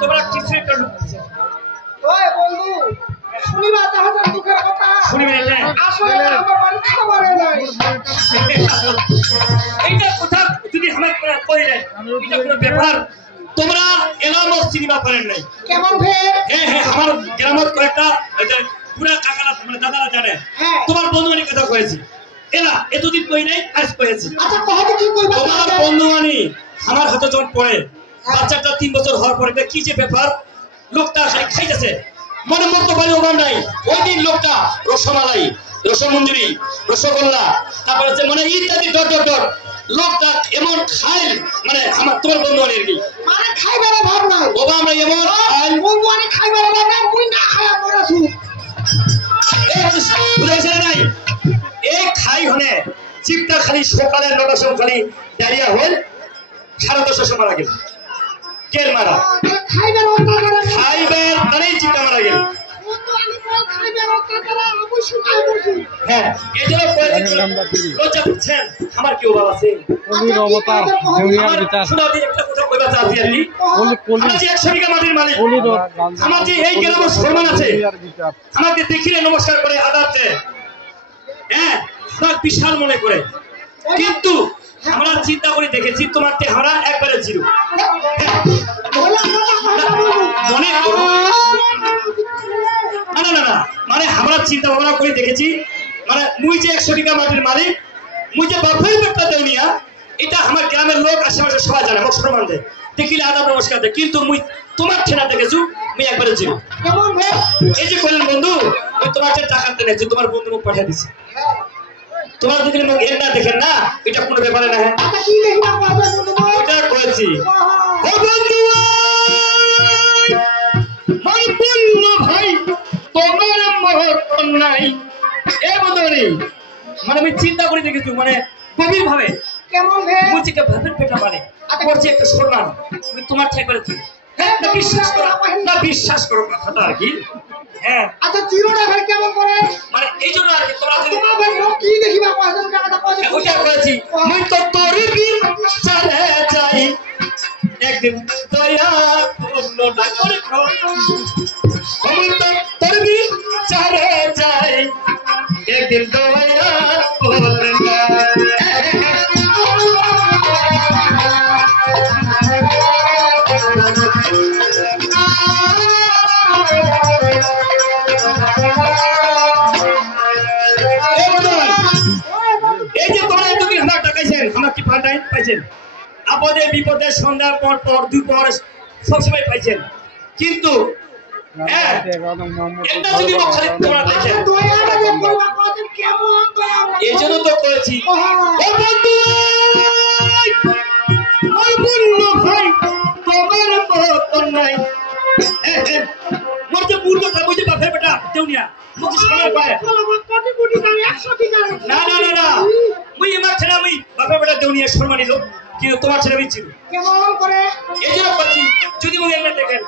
তোমরা কিছু একটা লুকাচ্ছো। ওই বন্ধু শুনিবা তাহলে দুঃখের কথা শুনিবে না আসলে আমার বাড়ি খাবারে নাই এইটা কথা যদি আমার কই নাই এটা কোনো ব্যাপার তোমরা এলামত সিনেমা করেন নাই কেমন ভে হ্যাঁ হ্যাঁ আমার গ্রামত কয়েকটা পুরা কাকারা মানে দাদারা জানে তোমার বন্ধুমানি কথা কয়েছি এলা এতদিন কই নাই আজ কয়েছি আচ্ছা কহতে কি কইবা তোমার বন্ধুমানি আমার হাতে যখন পড়ে বাচ্চাটা 3 বছর হওয়ার পরে কি যে ব্যাপার লোকটা খাইতেছে মনে মতো পারি অভাব নাই ওই দিন লোকটা রসমালাই রসমঞ্জুরি রসগোল্লা তারপরে যে মানে ইত্যাদি ডট ডট ডট লোকটা এমন খাই মানে আমার তোমার বন্ধুমানি আর কি মানে খাইবার ভাব নাই বাবা আমরা এমন খাই বন্ধুমানি খাইবার ভাব নাই মুই না খায়া মরাছু বুঝাইছে নাই এই খাই হনে চিপটা খালি সকালে 9টার সময় খালি ডায়রিয়া হল 10:30 সময় মারা গেল কেল মারা খাইবার অর্থ করে খাইবার তারই চিপটা মারা গেল বন্ধুমানি বল খাইবার অর্থ করে আমি শুকাই বসি হ্যাঁ এজন্য কয়েছে লজ্জা বুঝছেন আমার কি অভাব আছে কলির অবতার জুনিয়র বিচার শোনা দিয়ে একটা কথা কইবা চাচ্ছি আর কি আমরা যে 100 বিঘা মাটির মালিক আমার যে এই গ্রামের সম্মান আছে আমাকে দেখিলে নমস্কার করে আদাব দেয় হ্যাঁ সব বিশাল মনে করে কিন্তু আমরা চিন্তা করে দেখেছি তোমার চেহারা একবারে জিরো মনে করো না না না মানে আমরা চিন্তা ভাবনা করে দেখেছি মানে মুই যে 100 বিঘা মাটির মালিক মুই যে বাফাই একটা দেউনিয়া এটা আমার গ্রামের লোক আশেপাশে সবাই জানে আমার সম্মান দেয় দেখিলে আদাব নমস্কার দেয় কিন্তু মুই তোমার ছেনা দেখেছো মুই একবারে জিরো কেমন ভে এই যে কইলেন বন্ধু আমি তোমার কাছে টাকা দিয়েছি তোমার বন্ধু মুখ পাঠিয়ে দিছি তোমার যদি মুখ এর না দেখেন না এটা কোনো ব্যাপারে না হ্যাঁ আচ্ছা কি দেখিবা কথা বন্ধু এটা কইছি ও বন্ধু মই বন্ধু ভাই তোমার মহত্ব নাই এ বন্ধুনি মানে আমি চিন্তা করে দেখেছি মানে গভীর ভাবে কেমন ভে বুঝছি কে ভাবের পেটা মানে করছে একটা সম্মান আমি তোমার ঠিক করেছি হ্যাঁ না বিশ্বাস করো কথাটা আর কি হ্যাঁ আচ্ছা জিরোটা ভাই কেমন করে মানে এই জন্য আর কি তোমরা যদি তোমার ভাই কি দেখিবা কথা কথা ওইটা করেছি মুই তো তোর বিন চলে যাই একদিন দয়া পূর্ণ না করে মুই তো তোর বিন চলে যাই একদিন দয়া পূর্ণ এই যে তোমরা এতদিন আমার টাকাইছেন আমার কি ফান্ডাই পাইছেন আপদে বিপদে সন্ধ্যার পর পর দুপুর সবসময় পাইছেন কিন্তু হ্যাঁ এটা যদি খালি তোমরা দেখেন দয়াটা দেখবা কথা কেমন দয়া এই জন্য তো করেছি ও বন্ধু ওই বন্ধু ভাই তোমার মতন নাই মোর যে বুড়ো বুঝে বাপের বেটা দেউনিয়া মুখে সোনার পায় কোটি কোটি দাম 100 টাকা না না না না মুই আমার ছেলে মুই বাপের বেটা দেউনিয়া সম্মানিত কিন্তু তোমার ছেলে বিচ্ছিল কেমন করে এই জন্য বলছি যদি মুই এমনি দেখেন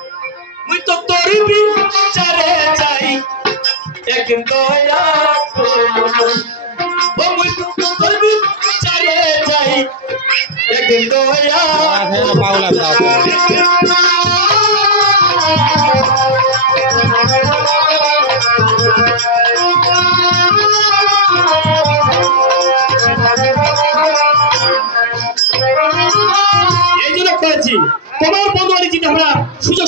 মুই তো তোরই বিচারে যাই একদিন দয়া ও মুই তো তোরই বিচারে যাই একদিন দয়া পাওলা এই জন্য করেছি তোমার বন্ধু আমরা সুযোগ